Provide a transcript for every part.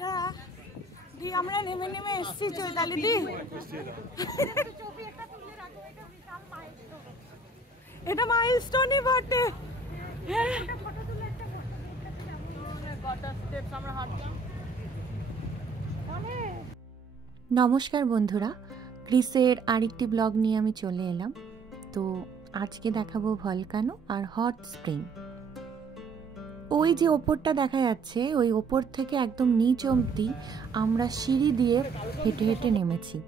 এটা দি আমরা নেমে নেমে এসেছি চৈতালি দি। এটা মাইলস্টোনই বটে। নমস্কার বন্ধুরা, গ্রিসের আরেকটি ব্লগ নিয়ে আমি চলে এলাম। তো আজকে দেখাবো ভলকানো আর হট স্প্রিং। ওই যে ওপরটা দেখা যাচ্ছে, ওই ওপর থেকে একদম নিচ অবধি আমরা সিঁড়ি দিয়ে হেঁটে হেঁটে নেমেছি।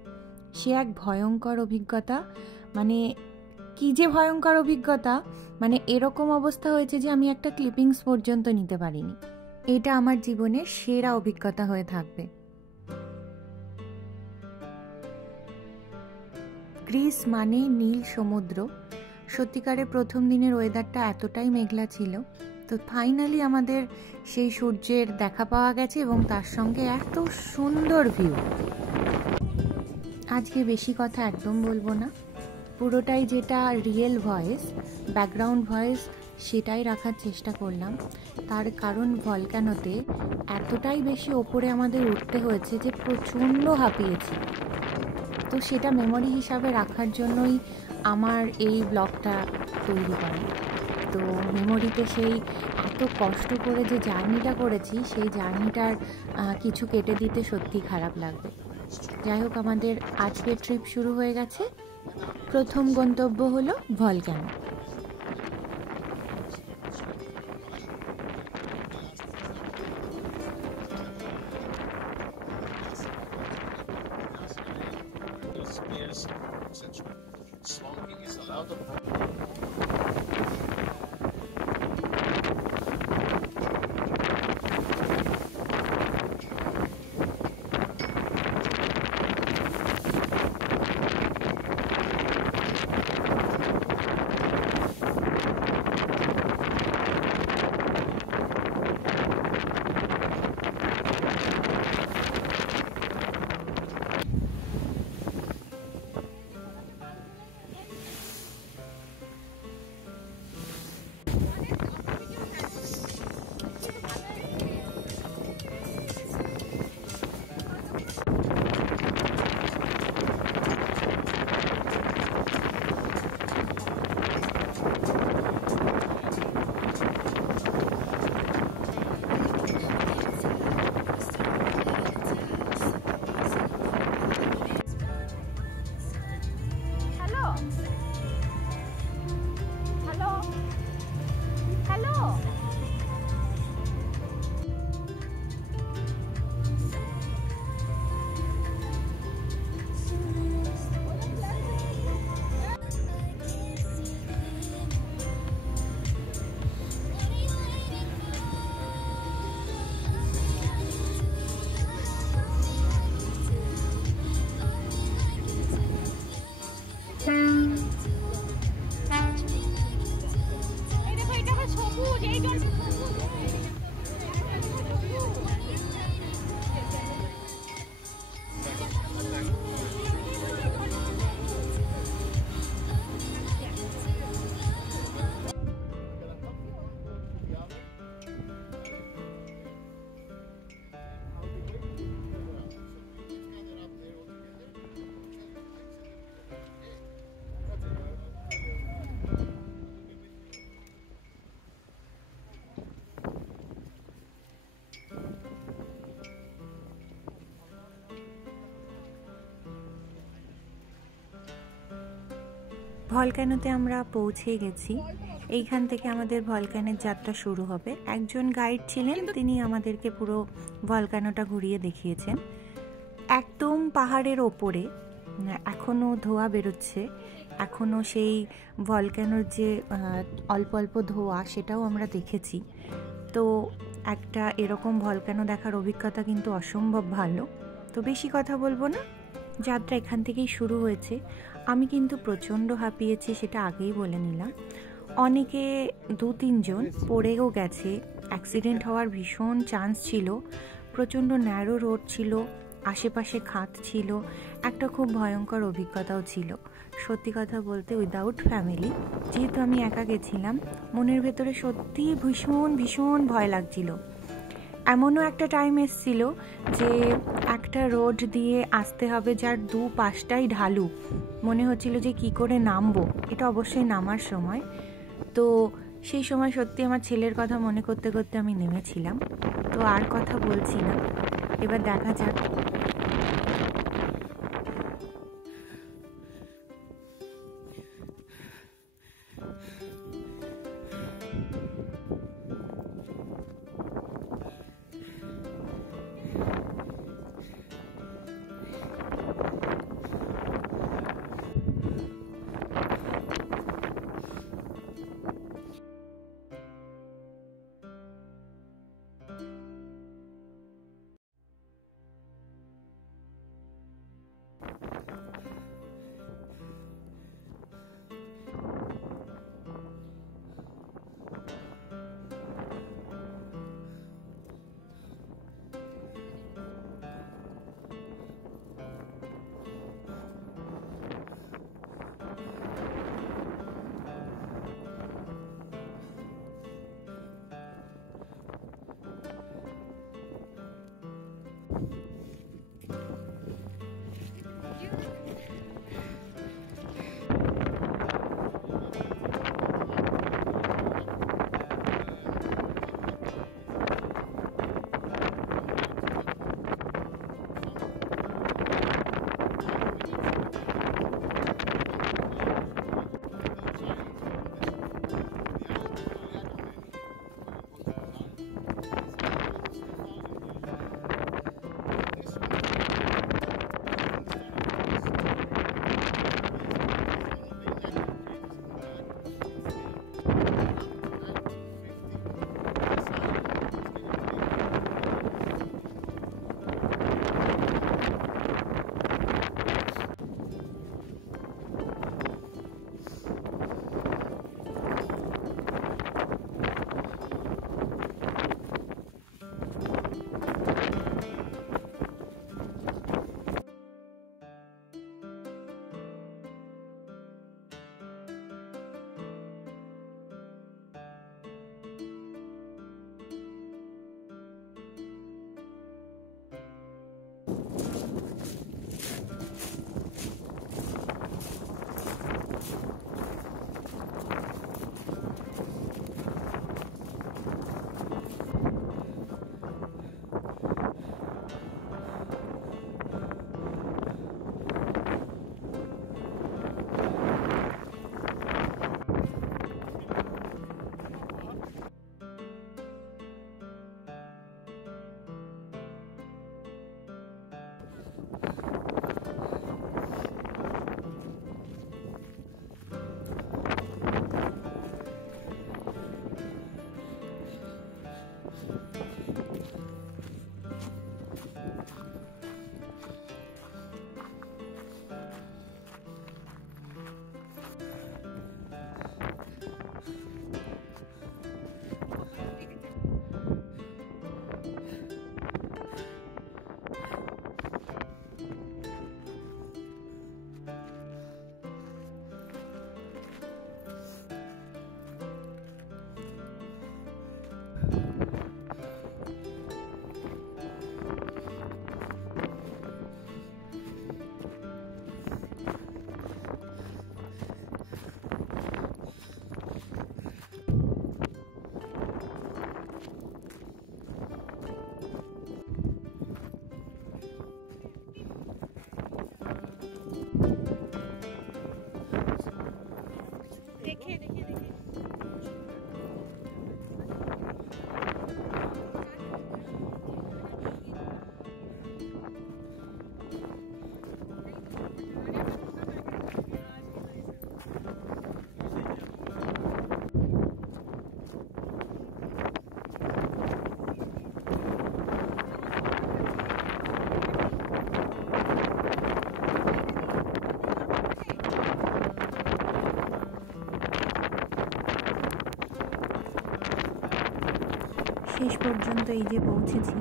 সে এক ভয়ঙ্কর অভিজ্ঞতা, মানে কি যে ভয়ঙ্কর অভিজ্ঞতা, মানে এরকম অবস্থা হয়েছে যে আমি একটা ক্লিপিংস পর্যন্ত নিতে পারিনি। এটা আমার জীবনের সেরা অভিজ্ঞতা হয়ে থাকবে। গ্রিস মানে নীল সমুদ্র। সত্যিকারের প্রথম দিনের ওয়েদারটা এতটাই মেঘলা ছিল, তো ফাইনালি আমাদের সেই সূর্যের দেখা পাওয়া গেছে এবং তার সঙ্গে এত সুন্দর ভিউ। আজকে বেশি কথা একদম বলবো না, পুরোটাই যেটা রিয়েল ভয়েস, ব্যাকগ্রাউন্ড ভয়েস, সেটাই রাখার চেষ্টা করলাম। তার কারণ ভলকানোতে এতটাই বেশি ওপরে আমাদের উঠতে হয়েছে যে প্রচণ্ড হাঁপিয়েছি। তো সেটা মেমোরি হিসাবে রাখার জন্যই আমার এই ব্লগটা তৈরি করা। তো মেমোরিতে সেই এত কষ্ট করে যে জার্নিটা করেছি, সেই জার্নিটার কিছু কেটে দিতে সত্যি খারাপ লাগবে। যাই হোক, আমাদের আজকের ট্রিপ শুরু হয়ে গেছে। প্রথম গন্তব্য হলো ভলকানো। ভলকানোতে আমরা পৌঁছে গেছি। এইখান থেকে আমাদের ভলকানের যাত্রা শুরু হবে। একজন গাইড ছিলেন, তিনি আমাদেরকে পুরো ভলকানোটা ঘুরিয়ে দেখিয়েছেন। একদম পাহাড়ের ওপরে এখনও ধোঁয়া বেরোচ্ছে, এখনও সেই ভলকানোর যে অল্প অল্প ধোঁয়া, সেটাও আমরা দেখেছি। তো একটা এরকম ভলকানো দেখার অভিজ্ঞতা কিন্তু অসম্ভব ভালো। তো বেশি কথা বলবো না, যাত্রা এখান থেকেই শুরু হয়েছে। আমি কিন্তু প্রচণ্ড হাঁপিয়েছি, সেটা আগেই বলে নিলাম। অনেকে 2-3 জন পড়েও গেছে, অ্যাক্সিডেন্ট হওয়ার ভীষণ চান্স ছিল। প্রচণ্ড ন্যারো রোড ছিল, আশেপাশে খাত ছিল, একটা খুব ভয়ঙ্কর অভিজ্ঞতাও ছিল। সত্যি কথা বলতে উইদাউট ফ্যামিলি, যেহেতু আমি একা গেছিলাম, মনের ভেতরে সত্যি ভীষণ ভীষণ ভয় লাগছিল। এমনও একটা টাইম এসছিল যে একটা রোড দিয়ে আসতে হবে যার দুপাশটাই ঢালু, মনে হচ্ছিল যে কি করে নামবো। এটা অবশ্যই নামার সময়। তো সেই সময় সত্যি আমার ছেলের কথা মনে করতে করতে আমি নেমেছিলাম। তো আর কথা বলছি না, এবার দেখা যাক। শেষ পর্যন্ত এই যে পৌঁছেছি।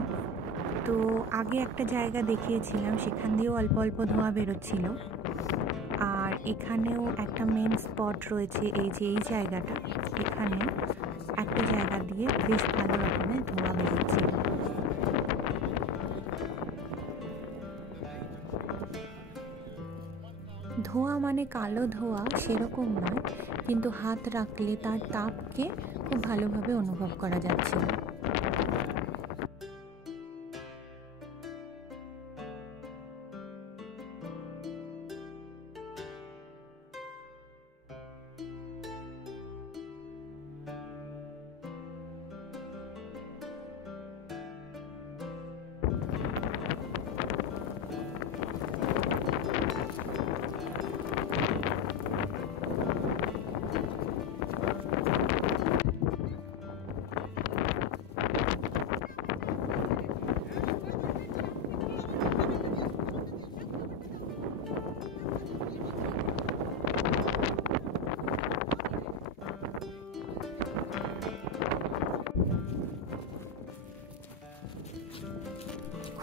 তো আগে একটা জায়গা দেখিয়েছিলাম, সেখান দিয়েও অল্প অল্প ধোঁয়া বেরোচ্ছিল। আর এখানেও একটা মেন স্পট রয়েছে, এই যে এই জায়গাটা, এখানে একটা জায়গা দিয়ে বেশ ভালো রকমের ধোঁয়া বেরোচ্ছিল। ধোঁয়া মানে কালো ধোঁয়া সেরকম নয়, কিন্তু হাত রাখলে তার তাপকে খুব ভালোভাবে অনুভব করা যাচ্ছিল।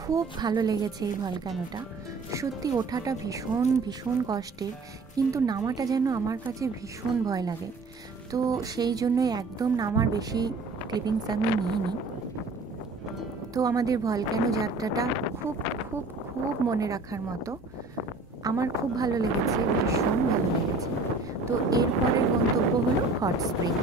খুব ভালো লেগেছে এই ভলক্যানোটা। সত্যি ওঠাটা ভীষণ ভীষণ কষ্টের, কিন্তু নামাটা যেন আমার কাছে ভীষণ ভয় লাগে। তো সেই জন্যই একদম নামার বেশি ক্লিপিংস আমি নিইনি। তো আমাদের ভলক্যানো যাত্রাটা খুব খুব খুব মনে রাখার মতো। আমার খুব ভালো লেগেছে, ভীষণ ভালো লেগেছে। তো এরপরের গন্তব্য হলো হট স্প্রিং।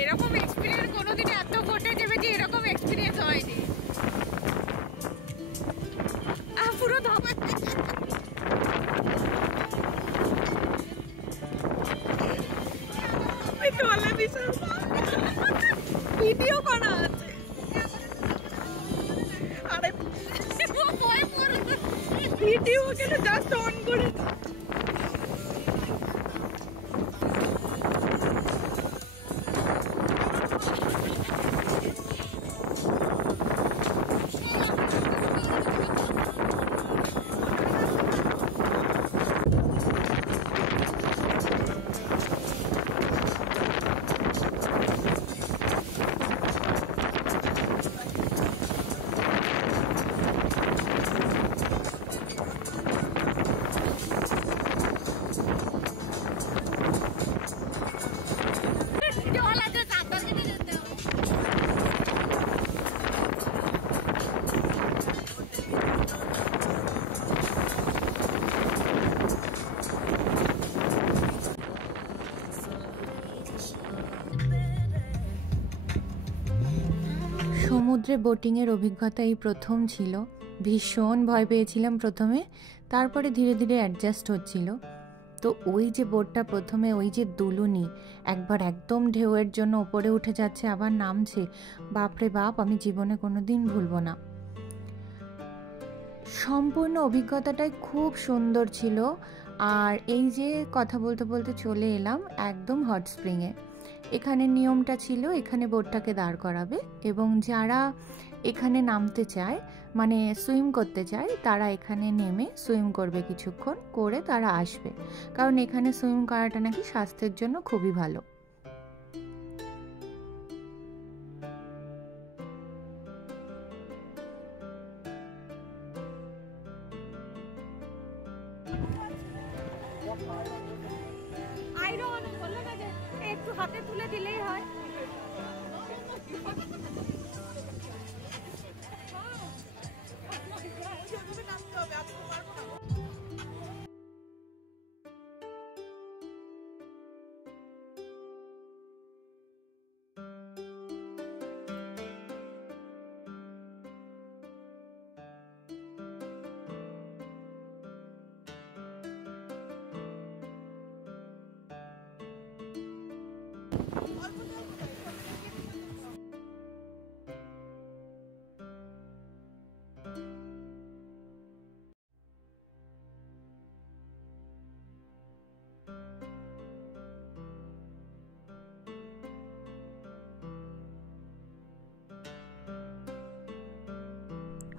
এরকম এক্সপিরিয়েন্স কোনোদিন এত ঘটে যাবে যে এরকম এক্সপিরিয়েন্স হয়নি। পুরো ধমা ভিডিও করা আছে। আরে ভিডিও কেন জাস্ট অন করে সমুদ্রে বোটিংয়ের অভিজ্ঞতা এই প্রথম ছিল। ভীষণ ভয় পেয়েছিলাম প্রথমে, তারপরে ধীরে ধীরে অ্যাডজাস্ট হচ্ছিল। তো ওই যে বোটটা প্রথমে ওই যে দুলুনি একবার একদম ঢেউয়ের জন্য ওপরে উঠে যাচ্ছে আবার নামছে, বাপরে বাপ, আমি জীবনে কোনোদিন ভুলবো না। সম্পূর্ণ অভিজ্ঞতাটাই খুব সুন্দর ছিল। আর এই যে কথা বলতে বলতে চলে এলাম একদম হট স্প্রিংয়ে। এখানে নিয়মটা ছিল, এখানে বোটটাকে দাঁড় করাবে এবং যারা এখানে নামতে চায় মানে সুইম করতে চায় তারা এখানে নেমে সুইম করবে, কিছুক্ষণ করে তারা আসবে, কারণ এখানে সুইম করাটা নাকি স্বাস্থ্যের জন্য খুবই ভালো। আইরন বললো না যে একটু হাতে তুলে দিলেই হয়।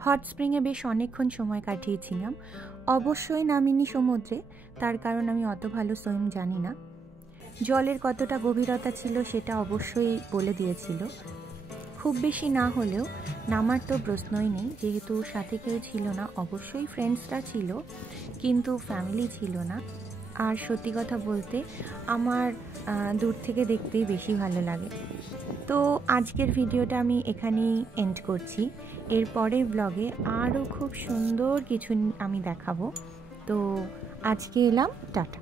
হট স্প্রিংয়ে বেশ অনেকক্ষণ সময় কাটিয়েছিলাম। অবশ্যই নামিনি সমুদ্রে, তার কারণ আমি অত ভালো সুইম জানি না। জলের কতটা গভীরতা ছিল সেটা অবশ্যই বলে দিয়েছিল। খুব বেশি না হলেও নামার তো প্রশ্নই নেই, যেহেতু সাথে কেউ ছিল না। অবশ্যই ফ্রেন্ডসরা ছিল, কিন্তু ফ্যামিলি ছিল না। আর সত্যি কথা বলতে আমার দূর থেকে দেখতেই বেশি ভালো লাগে। তো আজকের ভিডিওটা আমি এখানেই এন্ড করছি। এর পরের ব্লগে আরও খুব সুন্দর কিছু আমি দেখাবো। তো আজকে এলাম, টাটা।